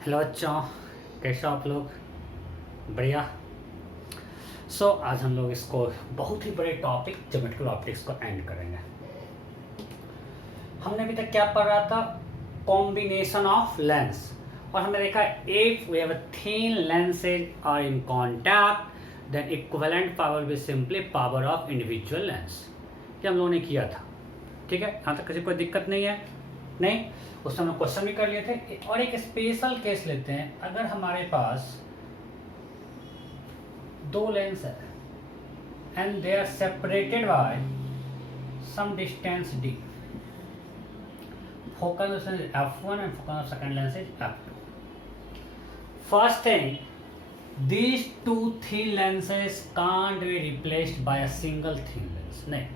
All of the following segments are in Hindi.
हेलो बच्चों, कैसे हो आप लोग? बढ़िया। आज हम लोग इसको बहुत ही बड़े टॉपिक ज्योमेट्रिकल ऑप्टिक्स को एंड करेंगे। हमने अभी तक क्या पढ़ा था? Combination of lens. और हमने देखा if we have a thin lenses are in contact then equivalent power will simply power of individual lens. ये हम लोगों ने किया था। ठीक है, यहाँ तक किसी कोई दिक्कत नहीं है? नहीं, उसमें हमने क्वेश्चन भी कर लिए थे। और एक स्पेशल केस लेते हैं। अगर हमारे पास दो लेंस है and they are separated by some distance d, focal distance is f1 and focal of second lens is f2. First thing, these two thin lenses can't be replaced by a single thin lens. नहीं,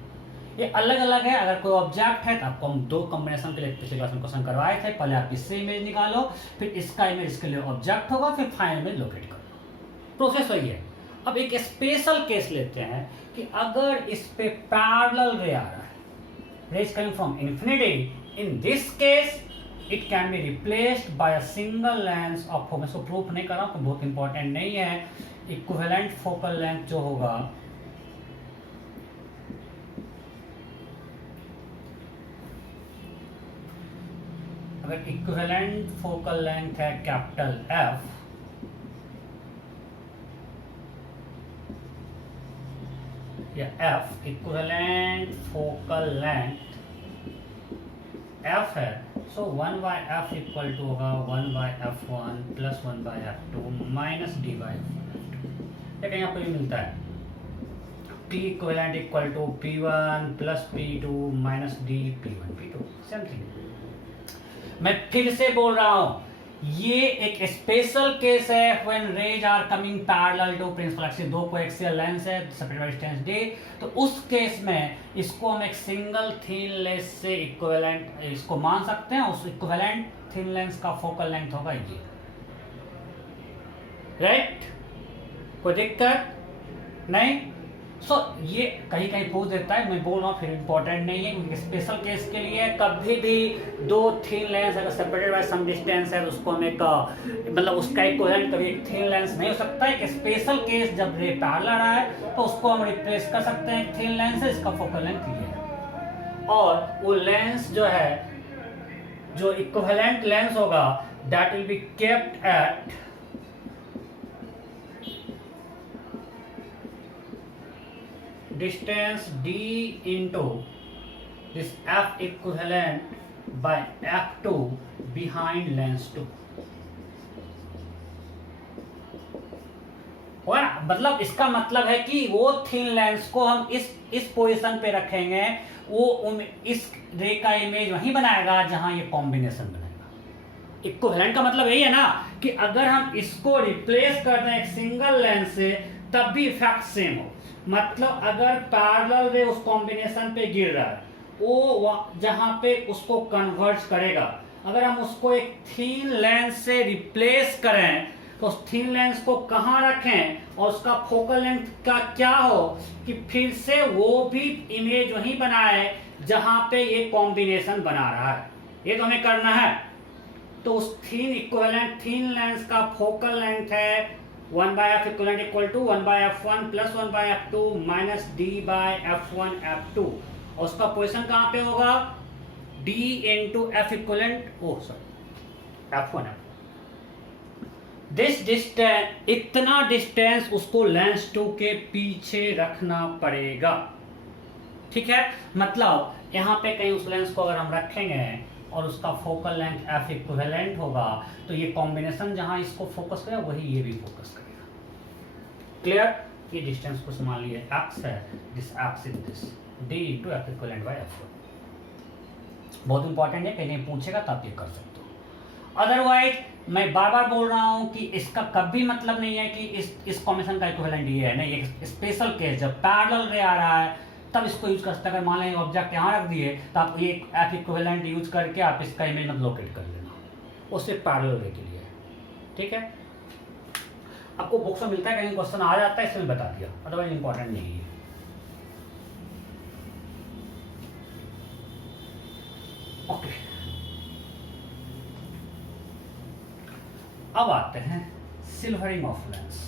ये अलग अलग है। अगर कोई ऑब्जेक्ट है तो आपको हम दो कॉम्बिनेशन के लिए पिछले क्लास में क्वेश्चन करवाए थे। पहले आप इससे इमेज निकालो, फिर इसका इमेज इसके लिए ऑब्जेक्ट होगा, फिर फाइनल इमेज लोकेट करो। प्रोसेस वही है। अब एक स्पेशल केस लेते हैं कि अगर इस पे पैरेलल रे आ रहा है, rays coming from infinity, in this case it can be replaced by a single lens of focus. इसको प्रूफ नहीं कर रहा हूं, बहुत इंपॉर्टेंट नहीं है। इक्विवेलेंट फोकल लेंथ जो होगा अगर इक्विवेलेंट फोकल लेंथ है कैपिटल एफ, या F equivalent focal length F है, so 1 by F equal to होगा 1 by F one plus 1 by F two minus D by F. कहीं आपको ये मिलता है P equivalent equal to P1 plus P2 minus D P1 P2। Same thing. मैं फिर से बोल रहा हूं, ये एक स्पेशल केस है when rays are coming parallel to principal axis. दो कोएक्सियल लेंस है सेपरेटेड बाय डिस्टेंस d, तो उस केस में इसको हम एक सिंगल थिन लेंस से इक्विवेलेंट इसको मान सकते हैं। उस इक्विवेलेंट थिन लेंस का फोकल लेंथ होगा ये। राइट? कोई दिक्कत नहीं? ये कहीं कहीं पूछ देता है, मैं बोल रहा हूँ फिर इंपॉर्टेंट नहीं है, क्योंकि स्पेशल केस के लिए कभी भी दो थिन लेंस अगर सेपरेटेड बाय सम डिस्टेंस है तो उसको हम एक मतलब उसका इक्विवेलेंट कभी एक थिन लेंस नहीं हो सकता। एक स्पेशल केस जब रे पैरेलल आ रहा है तो उसको हम रिप्लेस कर सकते हैं एक थिन लेंस से, इसका फोकल लेंथ ये है। और वो लेंस जो है, जो इक्विवेलेंट लेंस होगा, that will be kept at distance d into this f equivalent by f2 behind lens 2। और मतलब इसका मतलब है कि वो थिन लेंस को हम इस पोजीशन पे रखेंगे, वो इस रे का इमेज वहीं बनाएगा जहां ये कॉम्बिनेशन बनेगा। इक्विवेलेंट का मतलब यही है ना कि अगर हम इसको रिप्लेस कर दें एक सिंगल लेंस से तब भी इफेक्ट सेम हो। मतलब अगर पैरेलल रे उस कॉम्बिनेशन पे गिर रहा है, वो जहां पे उसको कन्वर्ज करेगा, अगर हम उसको एक थिन लेंस से रिप्लेस करें तो उस थिन लेंस को कहां रखें और उसका फोकल लेंथ का क्या हो कि फिर से वो भी इमेज वहीं बनाए जहां पे ये कॉम्बिनेशन बना रहा है। ये तो हमें करना है। तो उस थिन इक्विवेलेंट थिन लेंस का फोकल लेंथ है 1 by f equivalent equal to 1 by f1 plus 1 by f2 minus d by f1 f2। और उसका पोजीशन कहां पे होगा? d into f equivalent, f1 f। This distance, इतना डिस्टेंस उसको लेंस 2 के पीछे रखना पड़ेगा। ठीक है, मतलब यहां पे कहीं उस लेंस को अगर हम रखेंगे और उसका फोकल लेंथ f इक्विवेलेंट होगा तो ये कॉम्बिनेशन जहां इसको फोकस करेगा वही ये भी फोकस करेगा। क्लियर? ये डिस्टेंस को मान लिए x है, this x is this d into f equivalent by f1। बहुत इंपॉर्टेंट है, कहीं पूछेगा तो आप ये कर सकते हो। अदरवाइज मैं बार बार बोल रहा हूं कि इसका कभी मतलब नहीं है कि इस कॉम्बिनेशन का इक्विवेलेंट ये है। नहीं, एक स्पेशल केस जब पैरेलल रे आ रहा है तब इसको यूज कर सकते हैं। अगर मान लें ऑब्जेक्ट यहाँ रख दिए तो आप ये f इक्विवेलेंट यूज करके आप इसका इमेज मतलब लोकेट कर लेना, वो सिर्फ पैरेलल रे के लिए है। ठीक है, आपको बुक्स में मिलता है, कहीं क्वेश्चन आ जाता है, इसमें बता दिया, अदरवाइज इंपॉर्टेंट नहीं है। ओके, अब आते हैं सिल्वरिंग ऑफ लेंस।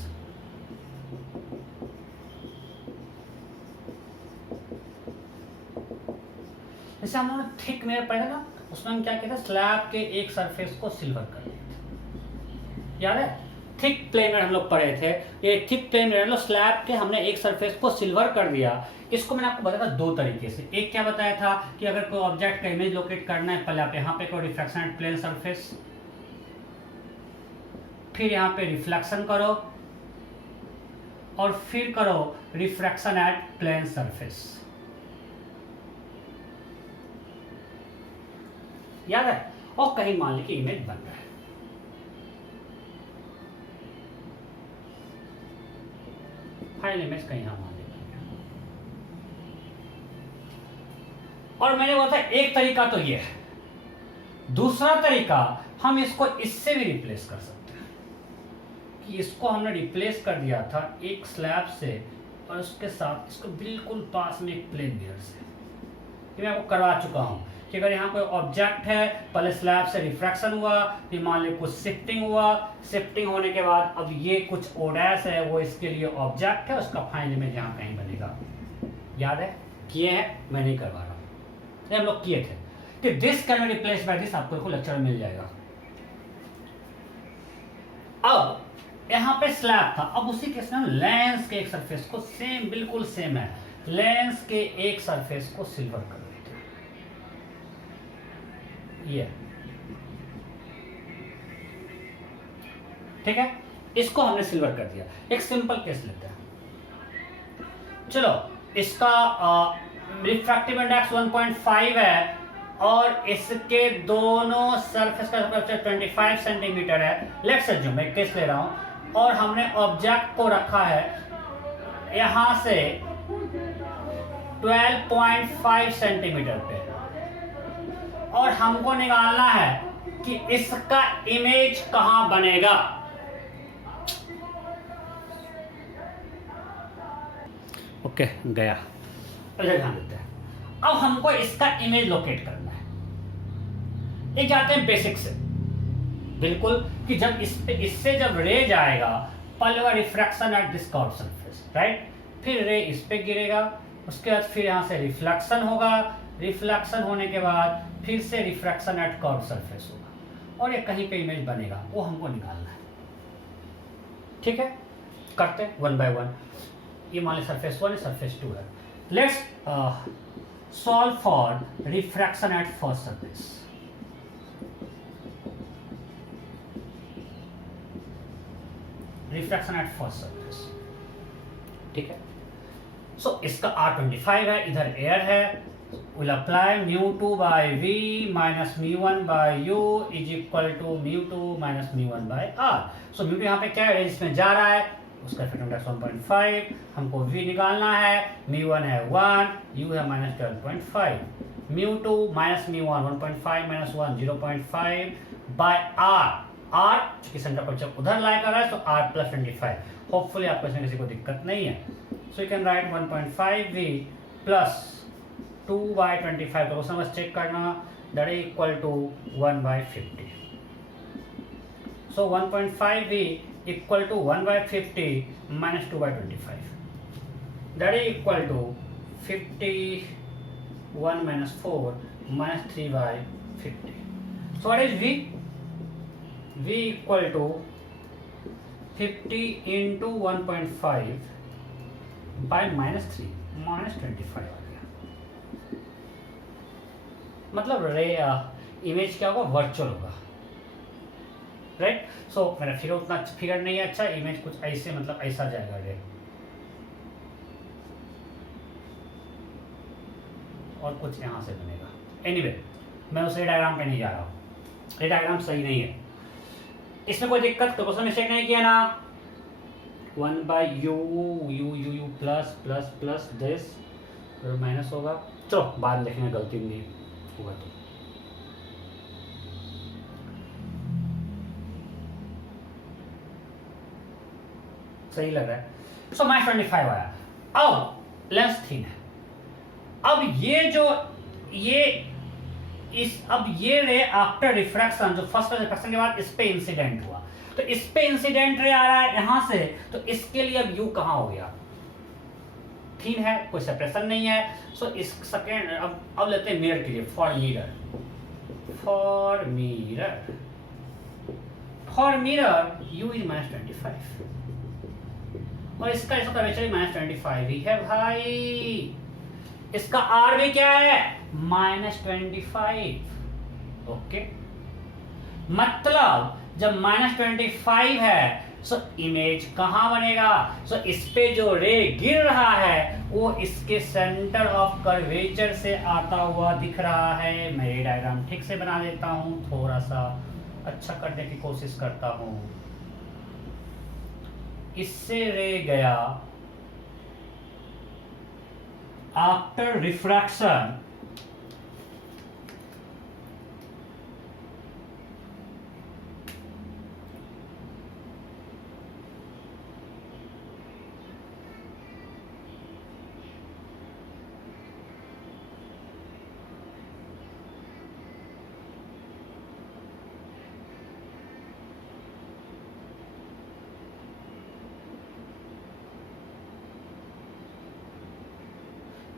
जैसे हम लोगों ने थिक मिरर पढ़ा ना, उसमें हम क्या कहते हैं, स्लैब के एक सरफेस को सिल्वर कर लेते हैं, याद है? थिक प्लेन मिरर हम लोग पढ़े थे, ये थिक प्लेन मिरर लो स्लैब के हमने एक सरफेस को सिल्वर कर दिया। इसको मैंने आपको बताया था दो तरीके से। एक क्या बताया था कि अगर कोई ऑब्जेक्ट का इमेज लोकेट करना है, पहले आप यहाँ पे कोई रिफ्रैक्शन एट प्लेन सरफेस, फिर यहाँ पे रिफ्लेक्शन करो और फिर करो रिफ्रैक्शन एट प्लेन सरफेस, याद है? और कहीं मान लीजिए इमेज बन रहा है, फाइनल इमेज कहीं हम मान लीजिए। और मैंने बोला था एक तरीका तो ये है, दूसरा तरीका हम इसको इससे भी रिप्लेस कर सकते हैं कि इसको हमने रिप्लेस कर दिया था एक स्लैब से और उसके साथ इसको बिल्कुल पास में एक प्लेन मिरर से। ये मैं आपको करवा चुका हूं कि अगर यहाँ कोई ऑब्जेक्ट है, पहले स्लैब से रिफ्रैक्शन हुआ, फिर मान लीजिए कुछ शिफ्टिंग हुआ, शिफ्टिंग होने के बाद अब ये कुछ ओडैश है, वो इसके लिए ऑब्जेक्ट है, उसका फाइनल इमेज यहाँ कहीं बनेगा। याद है? किए हैं? मैं नहीं करवा रहा हूँ, ये हम लोग किए थे कि this can be replace by this, आपको लेक्चर मिल जाएगा। अब यहाँ पे स्लैब था, अब उसी केस में लेंस के एक सरफेस को सेम, बिल्कुल सेम है, लेंस के एक सरफेस को सिल्वर कर देते हैं। ये ठीक है, इसको हमने सिल्वर कर दिया। एक सिंपल केस लेते हैं, चलो इसका रिफ्रैक्टिव इंडेक्स 1.5 है और इसके दोनों सरफेस का 25 सेंटीमीटर है। लेट्स अज्यूम, मैं केस ले रहा हूं और हमने ऑब्जेक्ट को रखा है यहां से 12.5 सेंटीमीटर पे और हमको निकालना है कि इसका इमेज कहां बनेगा। ओके, गया। ध्यान देते हैं, अब हमको इसका इमेज लोकेट करना है। ये जाते हैं बेसिक से बिल्कुल कि जब इससे जब रे जाएगा, पहले refraction at this curve surface, right? फिर रे इस पे गिरेगा, उसके बाद फिर यहाँ से रिफ्लेक्शन होगा, रिफ्लेक्शन होने के बाद फिर से रिफ्रैक्शन एट कर्व सरफेस होगा और ये कहीं पे इमेज बनेगा, वो हमको निकालना है। ठीक है, करते वन बाय वन। ये मान ली सरफेस 1 है, सरफेस 2 है। Let's solve for refraction at first surface. Refraction at first surface, ठीक है। सो इसका R25 है, इधर एयर है, will apply μ2 by v minus μ1 by u is equal to μ2 minus μ1 by r। सो μ2 यहाँ पे क्या है, इसमें जा रहा है, उसका फिट इंडेक्स 1.5, हमको v निकालना है, μ1 है 1, u है minus 12.5, μ2 minus μ1 1.5 minus 1 0.5 by r। r चूंकि सेंटर पर जब उधर लाई कर रहा है तो r plus 25। होपफुली आपको इसमें किसी को दिक्कत नहीं है। So you can write 1.5v plus 2/25 तो समझ चेक करना, that is equal to 1/50। So 1.5v equal to 1/50 minus 2/25, that is equal to 51 minus 4 minus 3/50। So what is v? v equal to 50 into 1.5 by -3 -25 आ गया। मतलब रे इमेज क्या होगा, वर्चुअल होगा, राइट? सो मेरा फिगर उतना फिगर नहीं है अच्छा, इमेज कुछ ऐसे मतलब ऐसा जाएगा रे, और कुछ यहाँ से बनेगा। एनीवे मैं उस रे डायग्राम पे नहीं जा रहा हूँ, रे डायग्राम सही नहीं है, इसमें कोई दिक्कत तो क्वेश्चन मिस्टेक नहीं किया ना। 1/u u plus plus plus this minus होगा, चलो बाद लिखेंगे, गलती नहीं होगा तो। सही लग रहा है। सो माइनस 25 आया। अब लेंस थिन है, अब ये जो ये इस अब ये रे आफ्टर रिफ्रैक्शन, जो फर्स्ट रिफ्रैक्शन के बाद इस पे इंसिडेंट हुआ, तो इस पे इंसिडेंट रे आ रहा है यहां से, तो इसके लिए अब यू कहां हो गया, थिन है, कोई सेपरेशन नहीं है। सो इस सेकेंड अब लेते हैं मिरर के लिए, for mirror, for mirror, for mirror you is -25 और इसका कर्वेचर -25 ही है भाई। इसका आर भी क्या है, -25। ओके, मतलब जब -25 है सो इमेज कहां बनेगा, सो इस पे जो रे गिर रहा है वो इसके सेंटर ऑफ कर्वेचर से आता हुआ दिख रहा है। मैं ये डायग्राम ठीक से बना देता हूं, थोड़ा सा अच्छा करने की कोशिश करता हूं। इससे रे गया आफ्टर रिफ्रैक्शन,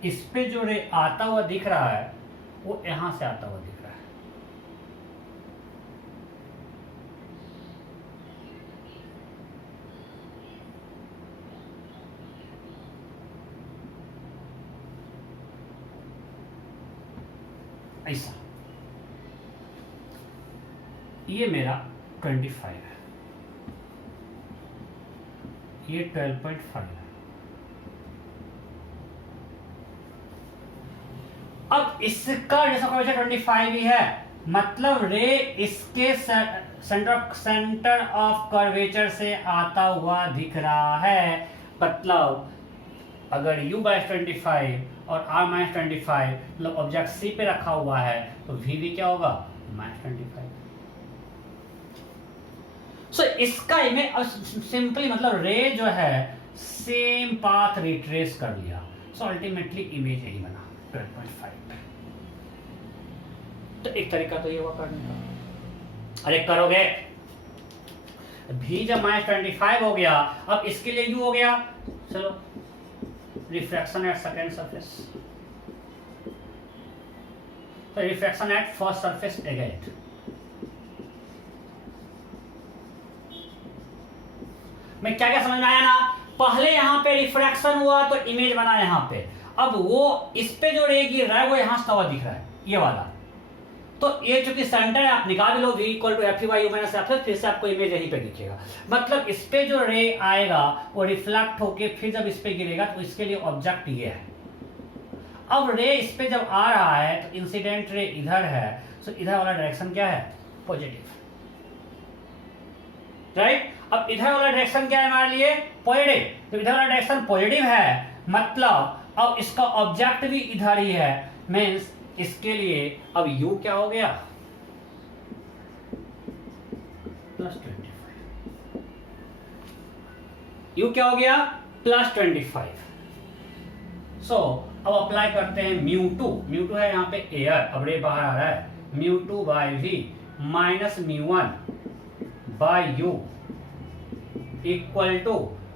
इस पे जो रे आता हुआ दिख रहा है वो यहां से आता हुआ दिख रहा है। ऐसा ये मेरा 25 है, ये 12.5 है। अब इसका जैसा कर्वेचर 25 ही है, मतलब रे इसके सेंटर ऑफ कर्वेचर से आता हुआ दिख रहा है। मतलब अगर u बाय 25 और r माइनस 25 मतलब ऑब्जेक्ट C पे रखा हुआ है तो v भी क्या होगा, -25। सो इसका इमेज सिंपली मतलब रे जो है सेम पाथ रिट्रेस कर लिया, सो अल्टीमेटली इमेज यही बना 12.5। तो एक तरीका तो ये हुआ करने का। अरे करोगे, भी जब -25 हो गया, अब इसके लिए u हो गया, चलो रिफ्रैक्शन एट सेकेंड सरफेस, तो refraction at first surface again. मैं क्या क्या समझ में आया ना, पहले यहां पे रिफ्रैक्शन हुआ तो इमेज बना यहां पे, अब वो इस पे जो रे गिर रहा है वो यहां से दिख रहा है, ये वाला। तो ये चूंकि सेंटर है, आप निकाल लो v = f/u - f, फिर से आपको इमेज यहीं पे दिखेगा। मतलब इस पे जो रे आएगा वो रिफ्लेक्ट होके फिर जब इस पे गिरेगा तो इसके लिए ऑब्जेक्ट ये है। अब रे इस पे जब आ रहा है तो इंसिडेंट रे इधर है, तो इधर वाला डायरेक्शन क्या है, पॉजिटिव, राइट। अब इधर वाला डायरेक्शन क्या है हमारे लिए, पॉजिटिव। तो इधर वाला डायरेक्शन पॉजिटिव है, मतलब अब इसका ऑब्जेक्ट भी इधर ही है, मींस इसके लिए अब u क्या हो गया, +25। u क्या हो गया, +25। सो अब अप्लाई करते हैं μ2 है यहाँ पे एयर, अब रे बाहर आ रहा है, μ2 by v minus μ1 by u equal to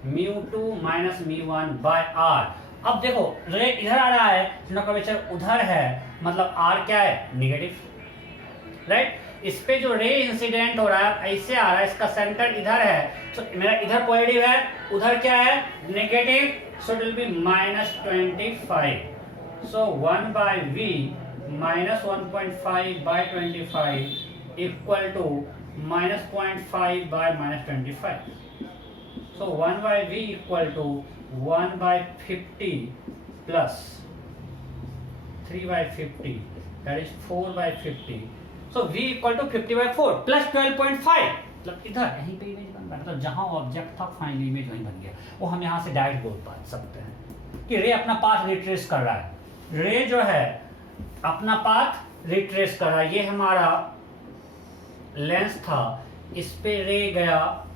μ2 minus μ1 by r। अब देखो रे इधर आ रहा है, कर्वेचर उधर है, मतलब r क्या है, नेगेटिव, राइट। इस पे जो रे इंसिडेंट हो रहा है ऐसे आ रहा है, इसका सेंटर इधर है, तो मेरा इधर पॉजिटिव है, उधर क्या है, negative, so it will be -25। So 1 by v -1.5 by 25 equal to -0.5 by -25। So 1 by v equal to 1 by 50 plus 3 by 50, that is 4 by 50. So v equal to 50 by 4 plus 12.5। मतलब इधर यहीं पे इमेज बन रहा है, मतलब जहां ऑब्जेक्ट था फाइनली इमेज वहीं बन गया। वो हम यहाँ से डायरेक्ट बोल पा सकते हैं कि रे अपना पाथ रिट्रेस कर रहा है, रे जो है अपना पाथ रिट्रेस कर रहा है। ये हमारा लेंस था, इस पे रे गया,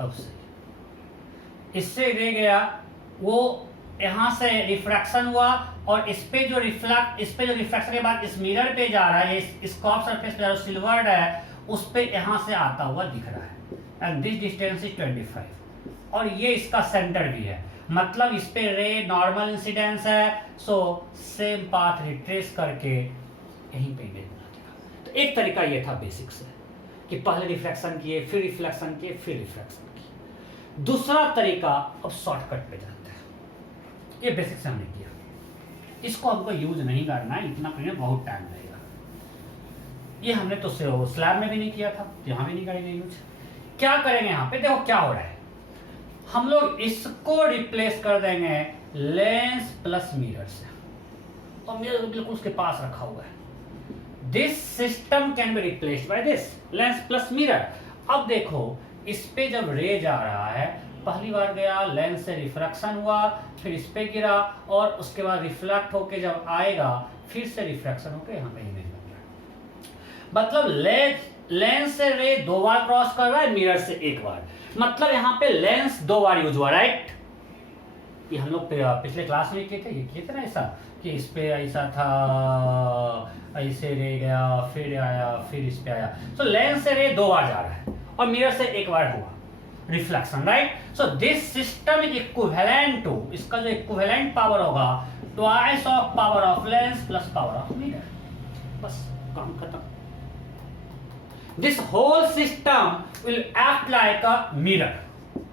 अब सही, इससे रे गया, वो यहाँ से रिफ्रैक्शन हुआ और इस पे जो रिफ्रैक्शन के बाद इस मिरर पे जा रहा है, इस कर्व सरफेस पे जो सिल्वर्ड है उस पे यहाँ से आता हुआ दिख रहा है एंड दिस डिस्टेंस इज 25 और ये इसका सेंटर भी है, मतलब इस पे रे नॉर्मल इंसिडेंस है, सो सेम पाथ रिट्रेस करके यहीं पे इमेज बना देगा। तो एक तरीका ये था बेसिक से कि पहले रिफ्लेक्शन किए, फिर रिफ्लेक्शन किए, फिर रिफ्लेक्शन किए। दूसरा तरीका अब शॉर्टकट पे जाते हैं, ये बेसिक से हमने किया, इसको हमको यूज नहीं करना है, इतना करने में बहुत टाइम लगेगा। ये हमने तो स्लैब में भी नहीं किया था, यहाँ भी नहीं करेंगे यूज। क्या करेंगे यहाँ पे, देखो क्या हो रहा है, हम लोग इसको रिप्लेस कर देंगे लेंस प्लस मिरर से, और मिरर बिल्कुल उसके पास रखा हुआ है। This system can be replaced by this lens plus mirror. अब देखो इस पे जब रे जा रहा है, पहली बार गया लेंस से रिफ्रैक्शन हुआ, फिर इस पे गिरा और उसके बाद रिफ्लेक्ट होके जब आएगा फिर से रिफ्रैक्शन होके यहाँ पे इमेज बन गया। मतलब लेंस से रे 2 बार क्रॉस कर रहा है, मिरर से 1 बार, मतलब यहाँ पे लेंस 2 बार यूज हुआ, राइट। ये हम लोग पिछले क्लास में किए थे, ये किए थे ना ऐसा कि इस पे ऐसा था, ऐसे रे गया, फिर आया, फिर इस पे आया। तो लेंस से रे 2 बार जा रहा है और मिरर से 1 बार हुआ reflection, right. So this system is equivalent to, इसका जो इक्विवेलेंट पावर होगा twice of power of lens plus power of mirror, बस काम खत्म। This whole system will act like a mirror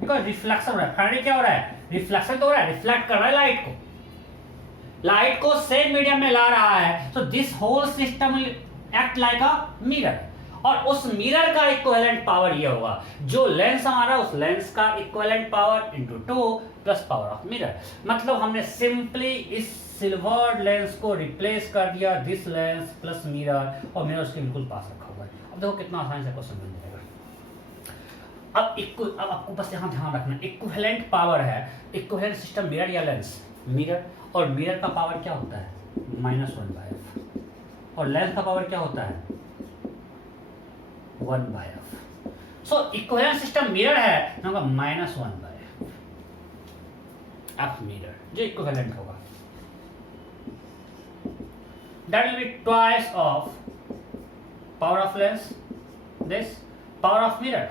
because reflection हो रहा है। फाइनली क्या हो रहा है, रिफ्लेक्शन तो हो रहा है, रिफ्लेक्ट कर रहा है लाइट को सेम मीडियम में ला रहा है। So this whole system will act like a mirror, और उस मिरर का इक्विवेलेंट पावर ये होगा, जो लेंस हमारा उस लेंस का equivalent power into 2 plus power of mirror. मतलब हमने सिंपली इस सिल्वर्ड लेंस को रिप्लेस कर दिया दिस लेंस प्लस मिरर, और मिरर उसके बिल्कुल पास रखा हुआ है। अब देखो कितना आसानी से क्वेश्चन बन जाएगा। अब आपको बस यहाँ ध्यान रखना, इक्विवेलेंट पावर है, इक्विवेलेंट सिस्टम मिरर या लेंस, मिरर, और मिरर का पावर क्या होता है -1/f, और लेंस का पावर क्या होता है 1/f। सो इक्विवेलेंट सिस्टम मिरर है, होगा -1/f, f मिरर जो इक्विवेलेंट होगा, that will be twice of power of lens, this power of mirror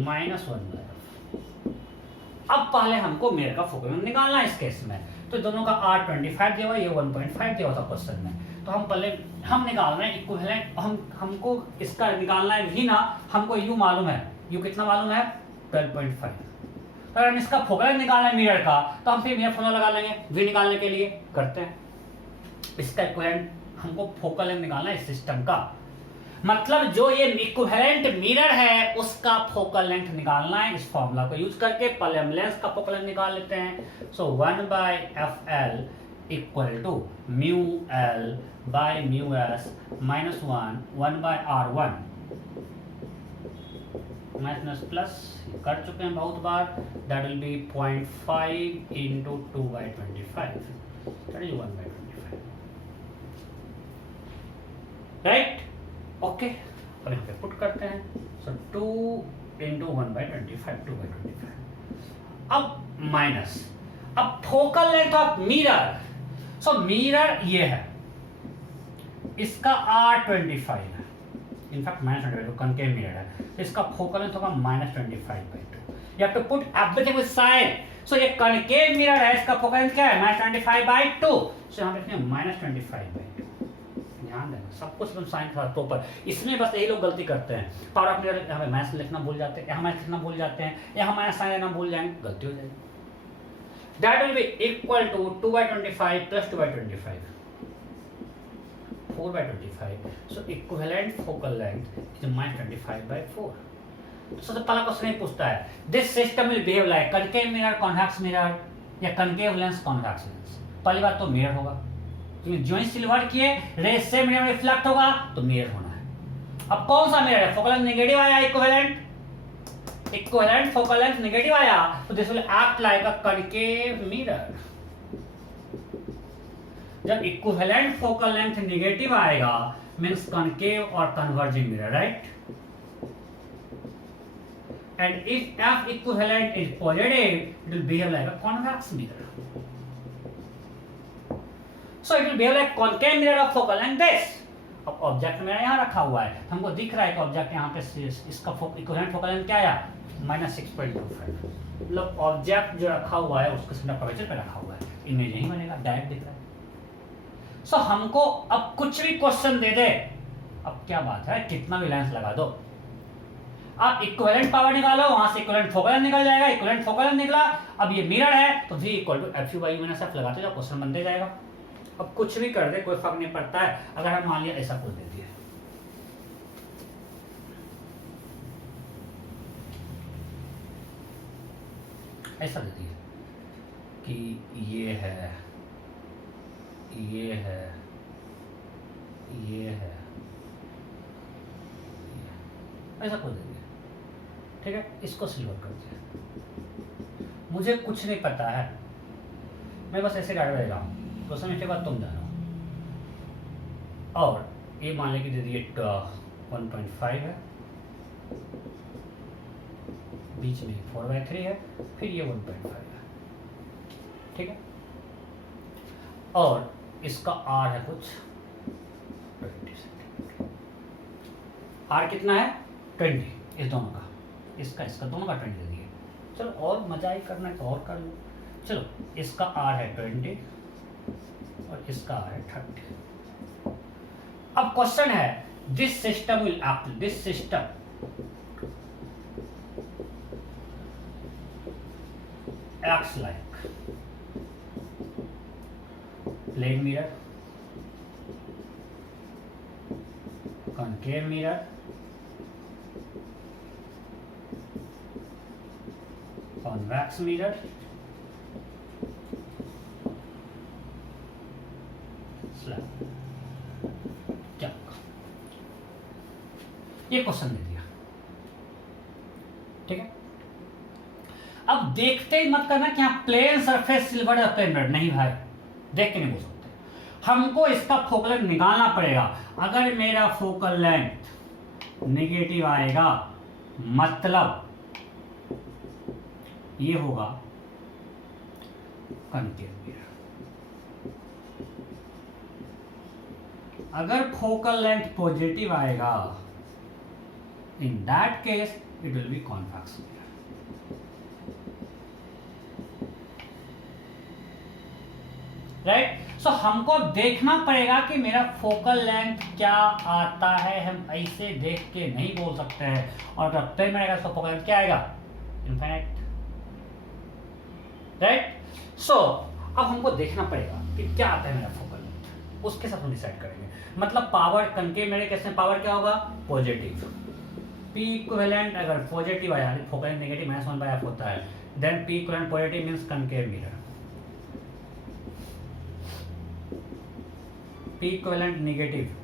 -1/f। अब पहले हमको मिरर का फोकल लेंथ निकालना है इस केस में, तो दोनों का R25 दिया हुआ, ये 1.5 दिया हुआ था क्वेश्चन में, तो हम पहले हम निकाल रहे हैं इक्विवेलेंट, हमको इसका निकालना है भी ना, हमको U मालूम है, U कितना मालूम है 12.5। अगर हम इसका फोकल लेंथ निकालना है मिरर का, तो हम फिर मिरर फॉर्मूला लगा लेंगे V निकालने के लिए, करते हैं। इसका इक्विवेलेंट हमको फोकल लेंथ निकालना है इस सिस्टम का, मतलब जो ये इक्विवेलेंट मिरर है उसका फोकल लेंथ निकालना है इस फॉर्मूला को यूज करके। पहले हम लेंस का फोकल लेंथ निकाल लेते हैं। So 1/fl equal to μl by μs -1 1/r1 minus plus कर चुके हैं बहुत बार, that will be 0.5 into 2/25, that is 1/25, right. Okay, और यहाँ पे पुट करते हैं, सो 2 इंटू 1/25, 2/25। अब माइनस, अब focal length of mirror, so mirror ये है, इसका R25 है, इनफैक्ट -25 कनकेव मिरर है, इसका फोकल लेंथ होगा -25/2। You have to put everything with sign. So ये कनकेव मिरर है, इसका फोकल लेंथ क्या है -25/2, सो यहाँ पे लिखेंगे -25/2। ध्यान देना, सब कुछ एकदम साइन था प्रॉपर। इसमें बस यही लोग गलती करते हैं, पावर ऑफ मिरर यहाँ पे माइनस लिखना भूल जाते हैं, यहाँ माइनस लिखना भूल जाते हैं, यहाँ माइनस साइन लेना भूल जाएंगे, गलती हो जाएगी। That will be equal to 2/25 plus 2/25, 4/25। So equivalent focal length is -25/4। तो सबसे पहला क्वेश्चन ये पूछता है, this system will behave like concave mirror convex mirror या कनकेव लेंस कॉन्वेक्स लेंस। पहली बात तो मिरर होगा, क्योंकि जो ही सिल्वर किए रे से मिरर में रिफ्लेक्ट होगा तो मिरर होना है। अब कौन सा मिरर है, फोकल लेंथ नेगेटिव आया, इक्विवेलेंट फोकल लेंथ नेगेटिव आया, तो this will act like a concave mirror. जब इक्विवेलेंट फोकल लेंथ नेगेटिव आएगा मींस कनकेव और converging mirror, right. and if F equivalent is positive, it will behave like a convex mirror. So it will behave like concave mirror of focal length this. अब ऑब्जेक्ट मेरा यहाँ रखा हुआ है, हमको दिख रहा है कि ऑब्जेक्ट यहाँ पे इसका इक्विवेलेंट फोकल लेंथ क्या आया -6.25। मतलब ऑब्जेक्ट जो रखा हुआ है उसके सेंटर कर्वेचर पे रखा हुआ है, इमेज नहीं बनेगा, डायरेक्ट दिख रहा है। सो हमको अब कुछ भी क्वेश्चन दे दे, अब क्या बात है, कितना भी लेंस लगा दो, आप इक्विवेलेंट पावर निकालो, वहां से इक्विवेलेंट फोकल लेंथ निकल जाएगा, इक्विवेलेंट फोकल लेंथ निकला, अब ये मिरर है तो V = FU/F लगाते जाओ, क्वेश्चन बनते जाएगा। अब कुछ भी कर दे कोई फर्क नहीं पड़ता है, अगर हम मान लिया ऐसा कुछ दे दिया, ऐसा दे दिया कि ये है, ये है, ये है, ऐसा कुछ दे दिया, ठीक है, इसको सिल्वर कर दिया, मुझे कुछ नहीं पता है, मैं बस ऐसे डाटा दे रहा हूँ, क्वेश्चन इसके बाद तुम जानो। और ये मान लें कि दे दिए 1.5 है, बीच में 4/3 है, फिर ये 1.5 है, ठीक है, और इसका R है कुछ 20 सेंटीमीटर। R कितना है 20, इस दोनों का, इसका दोनों का 20 दे दिए। चलो और मजा ही करना है तो और कर लो। चलो इसका R है 20 और इसका R है 30। अब क्वेश्चन है, this system will act, this system acts like plane mirror, concave mirror, convex mirror, slab। ये क्वेश्चन दे दिया, ठीक है। अब देखते ही मत करना कि यहाँ प्लेन सरफेस सिल्वर या प्लेन रेड, नहीं भाई, देख के नहीं बोल सकते, हमको इसका फोकल लेंथ निकालना पड़ेगा। अगर मेरा फोकल लेंथ नेगेटिव आएगा मतलब ये होगा कनकेव मिरर। अगर फोकल लेंथ पॉजिटिव आएगा, in that case it will be convex mirror, right. So हमको देखना पड़ेगा कि मेरा फोकल लेंथ क्या आता है, हम ऐसे देख के नहीं बोल सकते हैं। और अगर प्लेन में आएगा तो फोकल लेंथ क्या आएगा, इनफाइनाइट, राइट। सो अब हमको देखना पड़ेगा कि क्या आता है मेरा फोकल लेंथ, उसके साथ हम डिसाइड करेंगे। मतलब पावर कनकेव मेरे केस में पावर क्या होगा, पॉजिटिव। P इक्विवेलेंट अगर पॉजिटिव आया, फोकल लेंथ नेगेटिव -1/f होता है, then P equivalent positive means concave mirror, P equivalent negative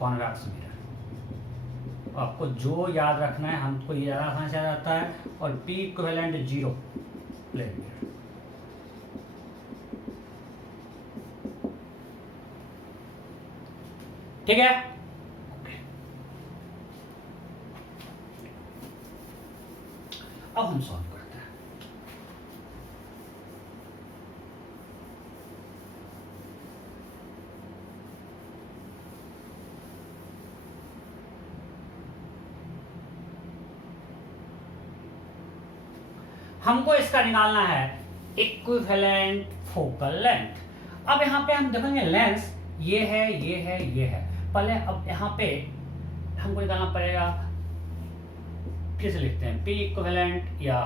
convex mirror. आपको जो याद रखना है, हमको ये ज़्यादा आसान से याद आता है। और P इक्विवेलेंट 0 प्लेन मिरर। ठीक है, अब हम सॉल्व करते हैं। हमको इसका निकालना है इक्विवेलेंट फोकल लेंथ। अब यहाँ पे हम देखेंगे लेंस ये है, ये है, ये है। पहले अब यहाँ पे हमको निकालना पड़ेगा, फिर से लिखते हैं P इक्विवेलेंट, या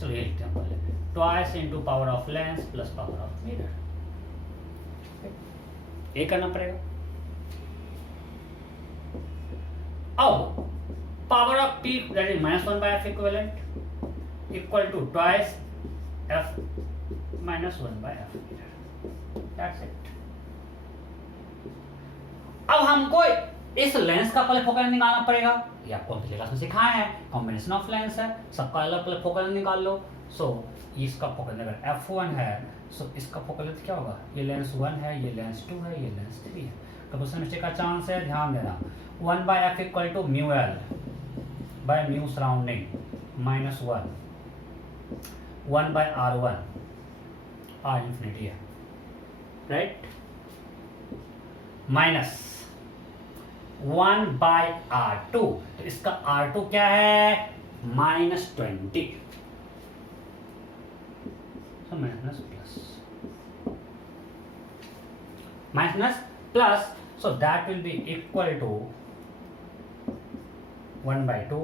चलो ये लिखते हैं पहले, twice into power of lens plus power of mirror, ये करना पड़ेगा। अब power of P that is -1/f equivalent equal to twice f -1/f mirror, that's it. अब हमको इस लेंस का पहले फोकल निकालना पड़ेगा, ये आपको पिछले क्लास में सिखाया है, कॉम्बिनेशन ऑफ लेंस है, सबका अलग अलग फोकल निकाल लो। सो इसका फोकल अगर f1 है, सो इसका फोकल क्या होगा, ये लेंस 1 है, ये लेंस 2 है, ये लेंस 3 है। तो क्वेश्चन मिस्टेक का चांस है, ध्यान देना। 1/f equal to μl by mu surrounding minus one, one by R one, R infinity है, right, minus one by R two, तो इसका आर टू क्या है, minus 20, so minus plus, so that will be equal to 1 by 2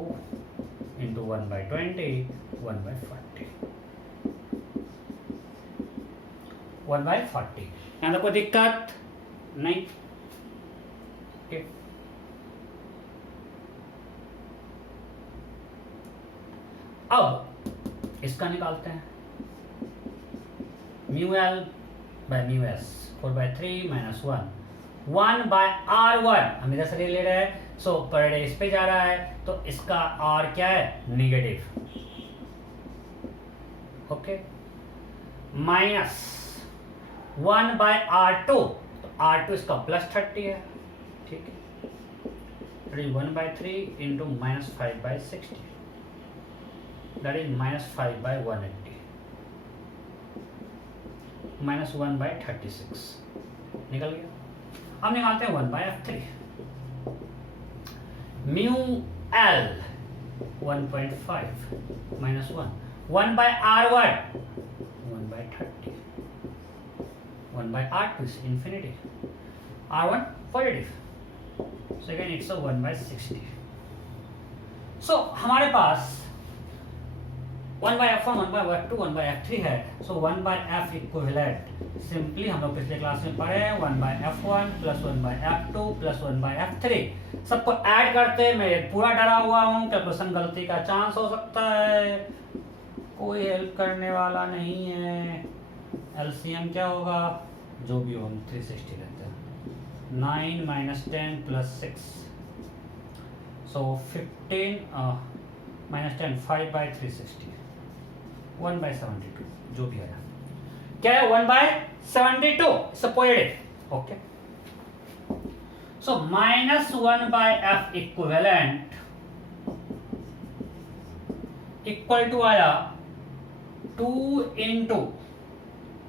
into 1 by 20, 1 by 40, 1 by 40। यहाँ तक कोई दिक्कत नहीं, okay। अब इसका निकालते हैं, mu L by mu S, 4/3 minus 1 by R one, हम इधर से ले रहे हैं, सो पर डे इस पे जा रहा है, तो इसका आर क्या है, negative, okay, minus 1 by R two, तो आर टू इसका प्लस 30 है, ठीक है, 1/3 into minus 5/60, that is minus 5/180, minus 1/36 निकल गया। अब निकालते हैं 1/f3, mu L 1.5 minus 1 by R one 1/30, 1 by r2 is infinity, r1 positive, so again it's a 1/60। so हमारे पास 1/f1, 1/f2, 1/f3 है, so 1/f इक्विवेलेंट सिंपली हम लोग पिछले क्लास में पढ़े हैं, 1/f1 plus 1/f2 plus 1/f3, सबको ऐड करते, मैं पूरा डरा हुआ हूँ, कैलकुलेशन गलती का चांस हो सकता है, कोई हेल्प करने वाला नहीं है, एलसीएम क्या होगा, जो भी हो, 360 लेते हैं, 9 माइनस 10 प्लस 6, सो 15 माइनस 10, 5/360, 1/72, जो भी आया, क्या है, 1/72, positive, okay. So minus 1/f equivalent equal to आया 2 इंटू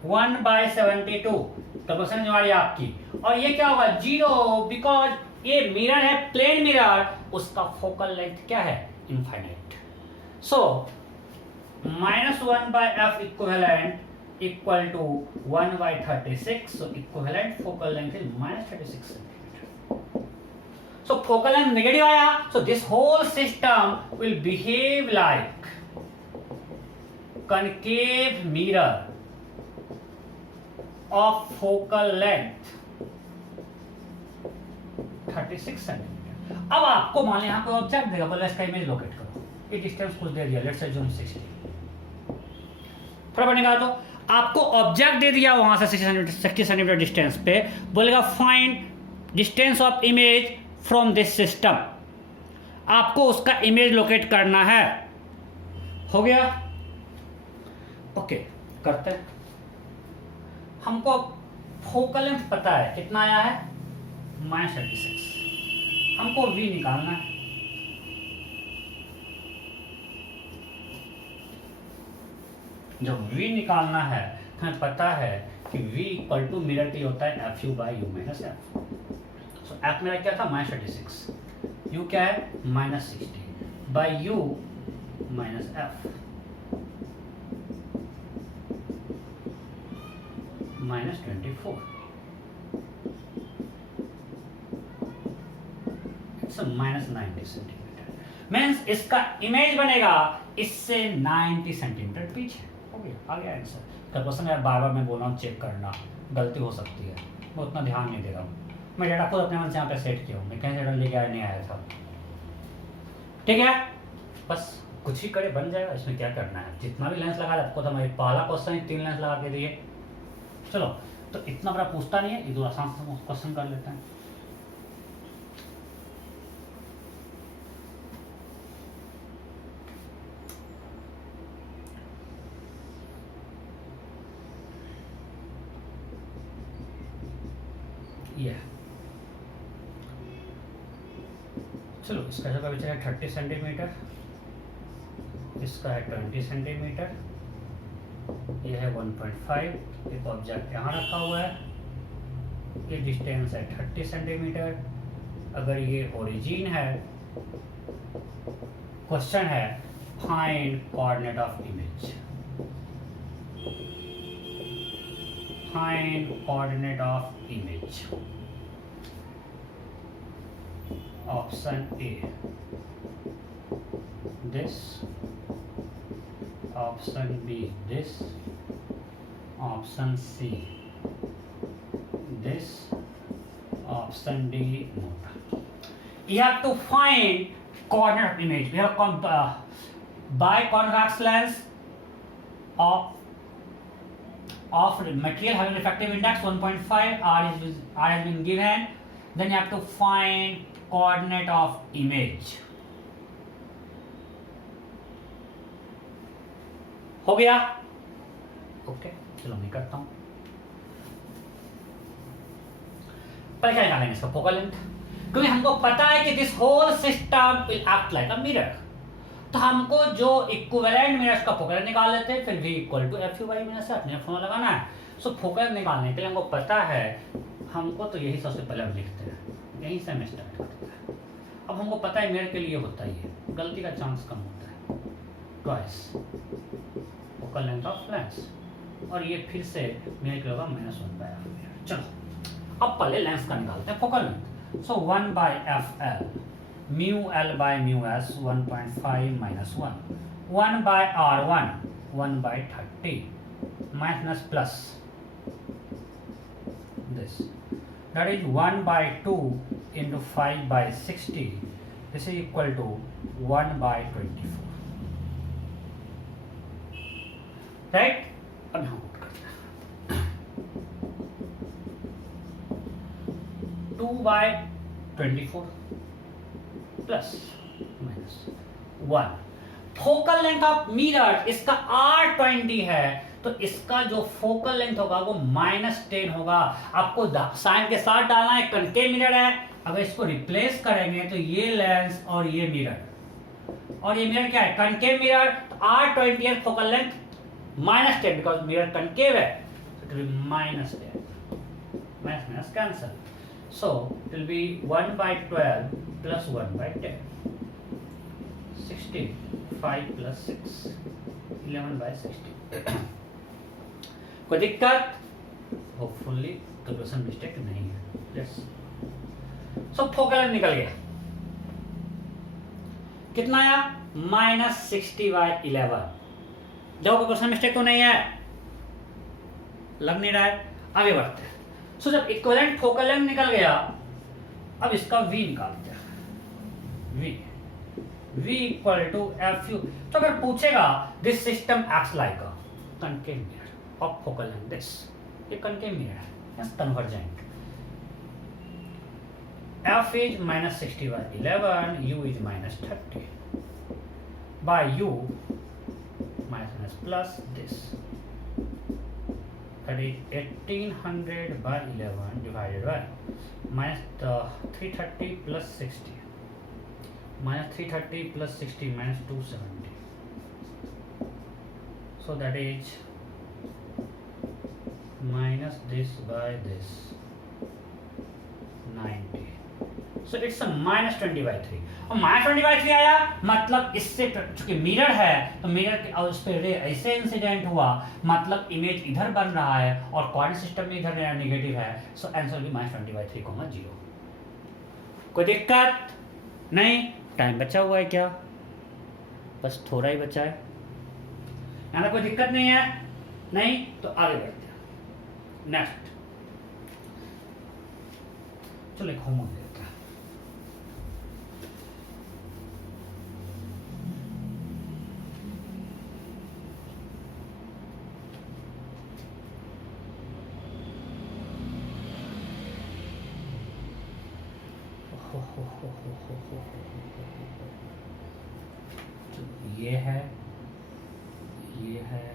1/72, कैलकुलेशन हमारी आपकी, और ये क्या होगा, 0, बिकॉज ये मिरर है, प्लेन मिरर, उसका फोकल लेंथ क्या है, infinite, so minus 1/f equivalent equal to 1/36, so equivalent focal length is minus 36 centimetre, so focal length negative आया, so this whole system will behave like concave mirror of focal length 36 centimetre. अब आपको मान लिया यहाँ पे ऑब्जेक्ट देगा, बोला इसका इमेज लोकेट करो, ये डिस्टेंस कुछ दे दिया, लेट्स अज्यूम 60, थोड़ा बढ़ेगा, तो आपको ऑब्जेक्ट दे दिया वहां से 60 सेंटीमीटर डिस्टेंस पे, बोलेगा find distance of image from this system, आपको उसका इमेज लोकेट करना है, हो गया, ओके, करते हैं। हमको फोकल लेंथ पता है, कितना आया है, -36, हमको v निकालना है, जब v निकालना है हमें पता है कि v इक्वल टू मिरर के लिए होता है fu by u minus F, so f मेरा क्या था, -36, u क्या है, -60 by u minus F, -24, it's -90 centimetre, means इसका इमेज बनेगा इससे 90 सेंटीमीटर पीछे, हो गया, आ गया आंसर। कैलकुलेशन यार बार बार मैं बोल रहा हूँ, चेक करना, गलती हो सकती है, मैं उतना ध्यान नहीं दे रहा हूँ, मैं डाटा खुद अपने मन से यहाँ पे सेट किया हूँ, मैं कहीं से डाटा लेके नहीं आया था, ठीक है, बस कुछ ही करे बन जाएगा, इसमें क्या करना है, जितना भी लेंस लगा आपको, तो मैं पहला क्वेश्चन 3 लेंस लगा के दिए, चलो, तो इतना बड़ा पूछता नहीं है, ये दो आसान से क्वेश्चन कर लेते हैं। ये चलो, इसका जगह बचा है 30 सेंटीमीटर, इसका है 20 सेंटीमीटर, ये है 1.5, एक ऑब्जेक्ट यहाँ रखा हुआ है, ये डिस्टेंस है 30 सेंटीमीटर। अगर ये ओरिजिन है, क्वेश्चन है find coordinate of image, find coordinate of image. Option A this, option B this, option C this, option D not. You have to find coordinate of image. We have biconvex lens of material having refractive index 1.5, R has been given. Then you have to find coordinate of image. हो गया? ओके, चलो मैं करता हूं। पहले क्या निकालेंगे इसका फोकल लेंथ, क्योंकि हमको पता है कि this whole system will act like a mirror, तो हमको जो इक्विवेलेंट मिरर्स का फोकल लेंथ निकाल लेते हैं, फिर v equal to F U by में से अपने फॉर्मूला लगाना है। सो फोकल लेंथ निकालने के लिए हमको पता है, हमको तो यही सबसे पहले हम लिखते हैं, यहीं से हम स्टार्ट करते हैं। अब हमको पता है मिरर के लिए होता ही है, गलती का चांस कम होता है, twice focal length of lens, और ये फिर से मेरे के होगा -1/f। चलो अब पहले लेंस का निकालते हैं focal length. So 1/fl mu l by mu s 1.5 - 1, 1/r1 1/30 minus plus this, that is 1/2 into 5/60, this is equal to 1/24, right. अब हम पुट करते हैं 2/24 plus minus 1। Focal length of mirror इसका R20 है, तो इसका जो फोकल लेंथ होगा वो -10 होगा। आपको साइन के साथ डालना है, कनकेव मिरर है, अगर इसको रिप्लेस करेंगे तो ये लेंस और ये मिरर, और ये मिरर क्या है, कनकेव मिरर, तो R20 है focal length -10 because mirror concave है, so it will be -10, minus cancel, so it will be 1/12 plus 1/10, 16, 5 plus 6, 11/60। कोई दिक्कत? होपफुली कैलकुलेशन मिस्टेक नहीं है। यस, सो फोकल लेंथ निकल गया, कितना आया, -60/11। देखो क्वेश्चन मिस्टेक तो नहीं है, लग नहीं रहा है। आगे बढ़ते हैं। सो जब इक्विवेलेंट फोकल लेंथ निकल गया, अब इसका v निकालते हैं, v equal to F U. तो अगर पूछेगा this system acts like a concave mirror of focal length this, ये कनकेव मिरर है, yes convergent, f is -60/11, u is -30 by u minus plus this, that is 1800/11 divided by -330 plus 60, -330 plus 60 -270, so that is minus this by this 90, so it's a -20/3। और -20/3 आया, मतलब इससे चूंकि मिरर है तो मिरर के और उस पे रे ऐसे इंसिडेंट हुआ, मतलब इमेज इधर बन रहा है और कोऑर्डिनेट सिस्टम में इधर नेगेटिव है, सो आंसर भी -20/3, 0। कोई दिक्कत नहीं? टाइम बचा हुआ है क्या? बस थोड़ा ही बचा है, यहाँ कोई दिक्कत नहीं है? नहीं तो आगे बढ़ते हैं नेक्स्ट। चलो एक होमवर्क देते हैं। ये है, ये है,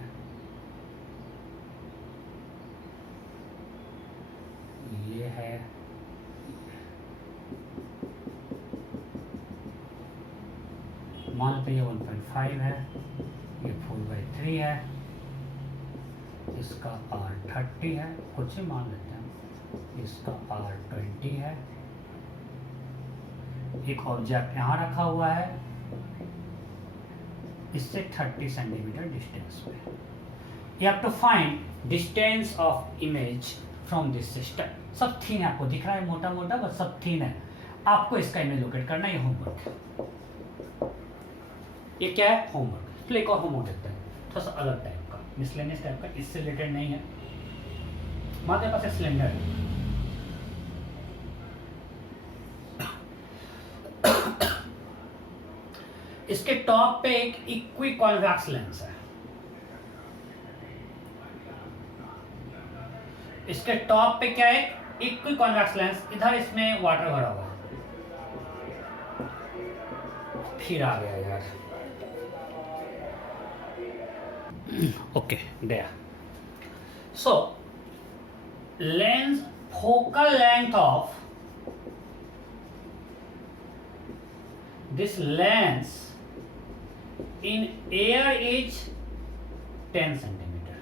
ये है, मान लेते हैं ये 1.5 है, ये 4/3 है, इसका R30 है, कुछ ही मान लेते हैं, इसका R20 है। एक ऑब्जेक्ट यहाँ रखा हुआ है, इससे 30 सेंटीमीटर डिस्टेंस पे। You have to find distance of image from this system. सब थीन है, आपको दिख रहा है मोटा मोटा, बस सब थीन है। आपको इसका इमेज लोकेट करना है, ये होमवर्क है। ये क्या है? होमवर्क। तो एक और होमवर्क देता है, थोड़ा सा अलग टाइप का, मिसलेनियस टाइप का, इससे रिलेटेड नहीं है। हमारे पास एक सिलेंडर है, इसके टॉप पे एक इक्वी कॉन्वेक्स लेंस है, इसके टॉप पे क्या है? Equi convex lens. इधर इसमें वाटर भरा हुआ है, फिर आ गया यार। ओके गया। So lens focal length of this lens in air is 10 centimetre,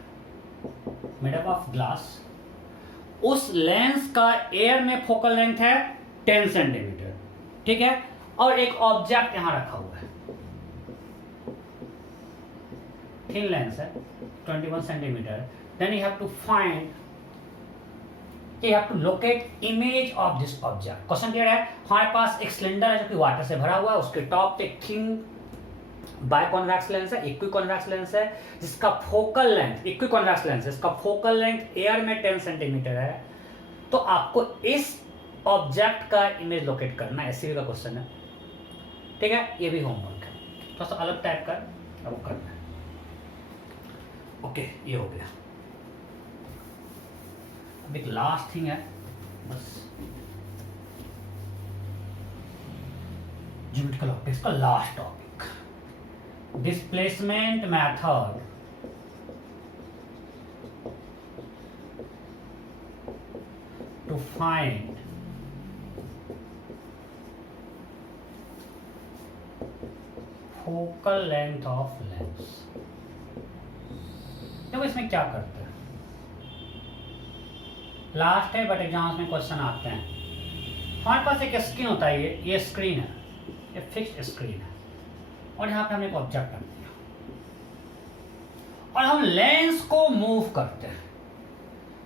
made up of glass. उस लेंस का एयर में फोकल लेंथ है 10 सेंटीमीटर, ठीक है। और एक ऑब्जेक्ट यहां रखा हुआ है, थिन लेंस है 21 centimetre. Then you have to find, you have to locate image of this object। Question clear है? हमारे पास एक सिलेंडर है जो कि वाटर से भरा हुआ है, उसके टॉप पे थिन बाइकॉन्वेक्स लेंस है, इक्वी कॉन्वेक्स लेंस है, जिसका focal length, equi convex lens है, इसका फोकल लेंथ एयर में 10 सेंटीमीटर है। तो आपको इस ऑब्जेक्ट का इमेज लोकेट करना है, एससीबी का क्वेश्चन है, ठीक है। ये भी होमवर्क है, थोड़ा सा अलग टाइप का, वो करना है। ओके, ये हो गया। अब एक लास्ट थिंग है बस, ज्योमेट्रिकल ऑप्टिक्स का last topic, displacement method to find focal length of lens. देखो इसमें क्या करते हैं, लास्ट है बट एग्जाम्स में क्वेश्चन आते हैं। हमारे पास एक स्क्रीन होता है, ये स्क्रीन है, ये फिक्स्ड स्क्रीन है, और यहाँ पे हम एक ऑब्जेक्ट रख दिया और हम लेंस को मूव करते हैं,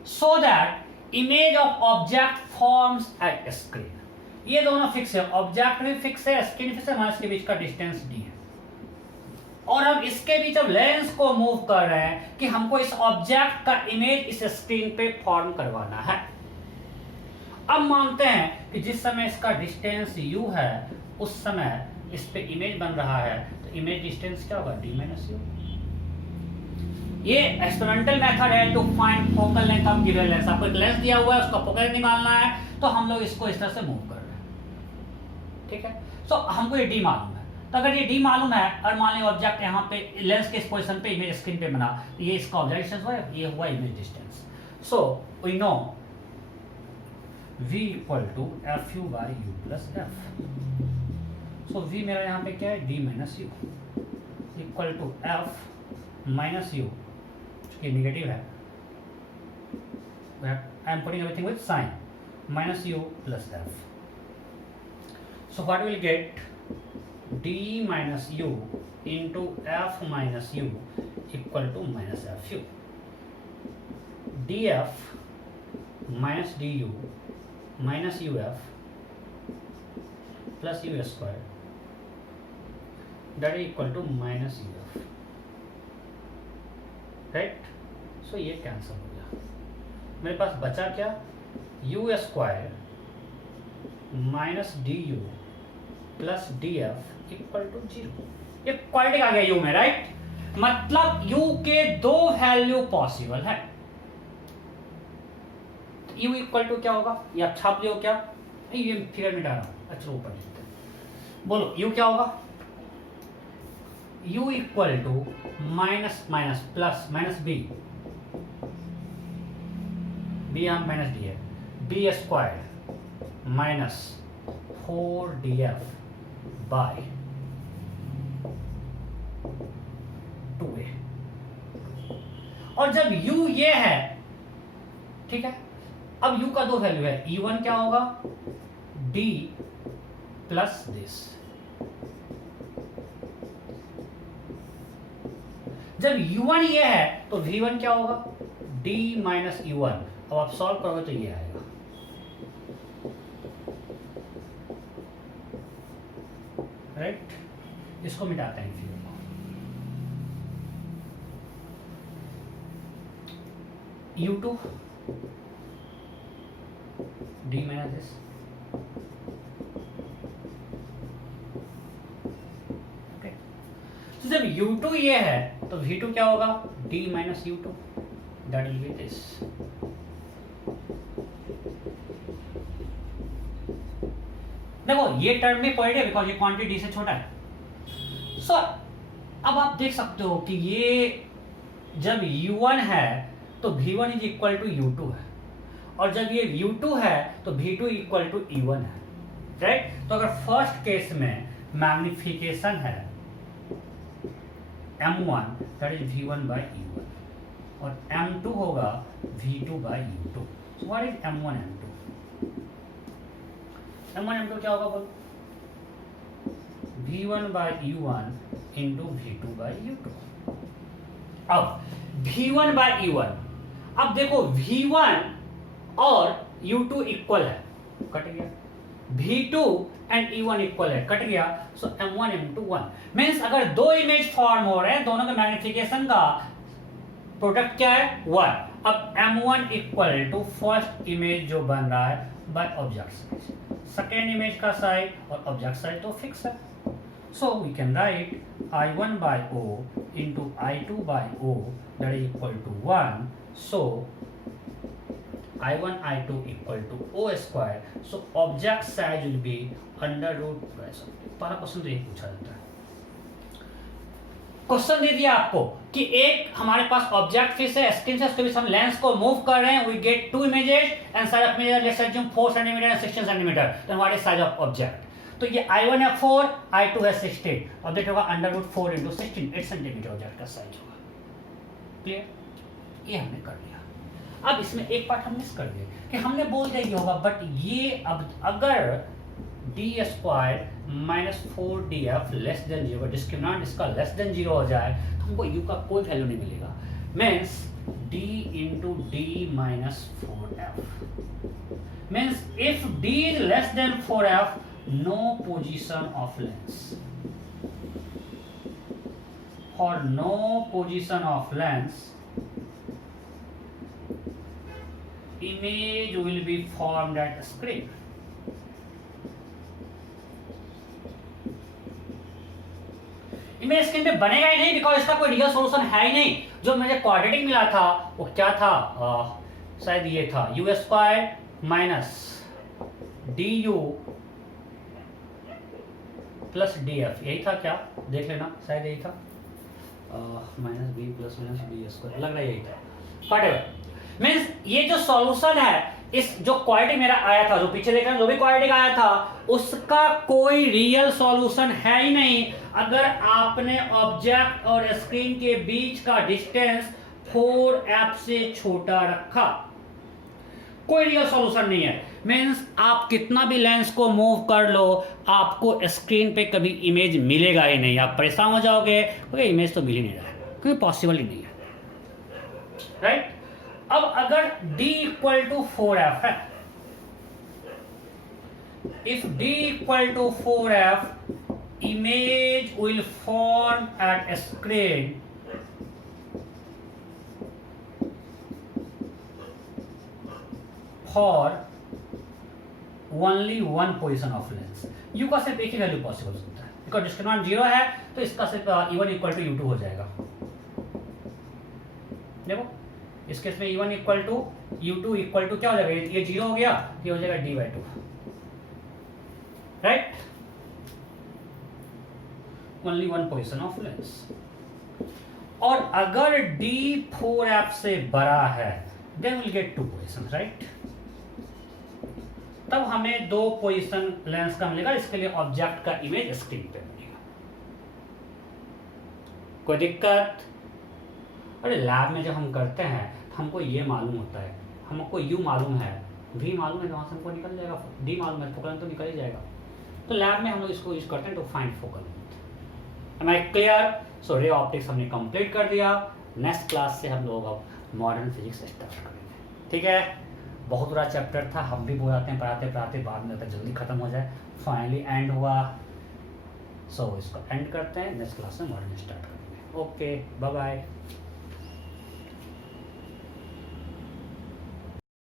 so that image of object forms at screen. ये दोनों फिक्स है, ऑब्जेक्ट भी फिक्स है, स्क्रीन फिक्स है, हमारे इसके बीच का डिस्टेंस डी है। और हम इसके बीच अब लेंस को मूव कर रहे हैं कि हमको इस ऑब्जेक्ट का इमेज इस स्क्रीन पे फॉर्म करवाना है। अब मानते हैं कि जिस समय इसका डिस्टेंस u है, उस समय इस पे इमेज बन रहा है, तो इमेज डिस्टेंस क्या होगा? d - u। ये एक्सपेरिमेंटल मेथड है to find focal length of given lens. आपको एक लेंस दिया हुआ है, उसका फोकल लेंथ निकालना है, तो हम लोग इसको इस तरह से मूव कर रहे हैं, ठीक है। सो हमको ये d मालूम है, तो अगर ये d मालूम है और मान लीजिए ऑब्जेक्ट यहाँ पे लेंस के इस पोजीशन पे इमेज स्क्रीन पे बना, तो ये इसका ऑब्जेक्ट डिस्टेंस हुआ, ये हुआ image distance. So we know v equal to fu by u plus f। So v मेरा यहाँ पे क्या है? d minus u equal to f minus u, ये निगेटिव है, I am putting everything with sign, minus u plus f। So what will get? d minus u into f minus u equal to minus fu। df minus du minus uf plus u square that is equal to minus uf, right? so ये कैंसिल हो गया, मेरे पास बचा क्या? u square minus du plus df equal to 0। ये क्वाड्रेटिक आ गया u में, राइट? मतलब u के दो वैल्यू पॉसिबल है। u इक्वल टू क्या होगा? ये आप छाप लियो क्या? ये फिगर मिटा रहा हूं, अच्छा ऊपर लिखते हैं। बोलो u क्या होगा? u equal to minus minus plus minus b, b यहाँ माइनस d है, b square minus 4df by और जब u ये है, ठीक है, अब u का दो वैल्यू है, e1 क्या होगा, d प्लस दिस। जब u1 ये है तो v1 क्या होगा, d माइनस u1। अब आप सॉल्व करोगे तो ये आएगा, राइट। इसको मिटाते हैं फिर, u2 d minus this, okay. तो जब u2 ये है तो v2 क्या होगा, d minus u2, that will B this. देखो ये टर्म भी पॉइंट है बिकॉज ये क्वांटिटी d से छोटा है। सो अब आप देख सकते हो कि ये जब u1 है तो v1 is equal to u2 है, और जब ये u2 है तो v2 इक्वल टू e1 है, राइट। तो अगर फर्स्ट केस में मैग्निफिकेशन है m1 that is v1 bye e1 और m2 होगा v2 bye u2। So what is m1 m2? m1 m2 क्या होगा बोलो, v1 bye u1 into v2 bye u2। अब v1 बाय e1, अब देखो v1 और u2 इक्वल है, कट गया, v2 एंड e1 इक्वल है, कट गया। सो m1 m2 1 मीन्स अगर दो इमेज फॉर्म हो रहे हैं, दोनों के मैग्निफिकेशन का प्रोडक्ट क्या है, 1। अब m1 equal to first image जो बन रहा है by object size, second image का साइज और ऑब्जेक्ट साइज तो फिक्स है। So we can write i1 by o into i2 by o that is equal to 1. So i1 i2 equal to o square. So object size will be under root 2. पहला क्वेश्चन तो ये पूछा जाता है। क्वेश्चन दे दिया आपको कि एक हमारे पास ऑब्जेक्ट फिश है, स्क्रीन से उसके बीच हम लेंस को मूव कर रहे हैं, we get two images and size of image let's assume 4 centimetre and 16 centimetre, then what is size of object. तो ये i1 है 4, i2 है 16, ऑब्जेक्ट होगा under root 4 into 16, 8 centimetre object का साइज होगा। क्लियर, ये हमने कर लिया। अब इसमें एक पार्ट हम मिस कर दिए कि हमने बोल दिया ये होगा, बट ये अब अगर D square minus 4df less than 0, discriminant इसका लेस देन 0 हो जाए तो हमको u का कोई वैल्यू नहीं मिलेगा, means d into D minus 4f, means if d is less than 4f no position of lens, for no position of lens image will be formed at screen. Image screen पे बनेगा ही नहीं बिकॉज इसका कोई रियल सॉल्यूशन है ही नहीं। जो मुझे क्वाड्रेटिक मिला था वो क्या था, शायद ये था u square minus du plus df, यही था क्या, देख लेना, शायद यही था, minus b plus minus b square, लग रहा है यही था। व्हाटएवर मींस ये जो सॉल्यूशन है, इस जो क्वाड्रेटिक मेरा आया था, जो पीछे देख रहे हैं जो भी क्वाड्रेटिक आया था, उसका कोई रियल सॉल्यूशन है ही नहीं अगर आपने ऑब्जेक्ट और स्क्रीन के बीच का डिस्टेंस 4f से छोटा रखा। कोई रियल सॉल्यूशन नहीं है, मीन्स आप कितना भी लेंस को मूव कर लो आपको स्क्रीन पे कभी इमेज मिलेगा ही नहीं, आप परेशान हो जाओगे क्योंकि इमेज तो मिल ही नहीं रहा है, क्योंकि पॉसिबल ही नहीं है, राइट। अब अगर d इक्वल टू 4f है, if d equal to 4f image will form at screen for only one position of lens। u का सिर्फ एक ही वैल्यू पॉसिबल हो सकता है बिकॉज डिस्क्रिमिनेंट 0 है, तो इसका सिर्फ e1 इक्वल टू u2 हो जाएगा। देखो इस केस में e1 equal to u2 equal to क्या हो जाएगा, ये 0 हो गया, ये हो जाएगा d/2, right. Only one position of lens. और अगर d 4f से बड़ा है then will get 2 position, right. तब हमें 2 पोजिशन लेंस का मिलेगा, इसके लिए ऑब्जेक्ट का इमेज स्क्रीन पे मिलेगा। कोई दिक्कत? अरे लैब में जब हम करते हैं तो हमको ये मालूम होता है, हमको यू मालूम है, वी मालूम है, वहाँ से हमको निकल जाएगा, डी मालूम है, फोकल तो निकल ही जाएगा। तो लैब में हम लोग इसको यूज करते हैं to find focal length. Am I clear? So ray optics हमने कंप्लीट कर दिया। नेक्स्ट क्लास से हम लोग अब मॉडर्न फिजिक्स स्टार्ट करेंगे, ठीक है। बहुत बड़ा चैप्टर था, हम भी बोलाते हैं पढ़ाते पढ़ाते बाद में अगर जल्दी खत्म हो जाए। फाइनली एंड हुआ। सो इसको एंड करते हैं, नेक्स्ट क्लास में मॉडर्न स्टार्ट करेंगे। Okay, bye bye.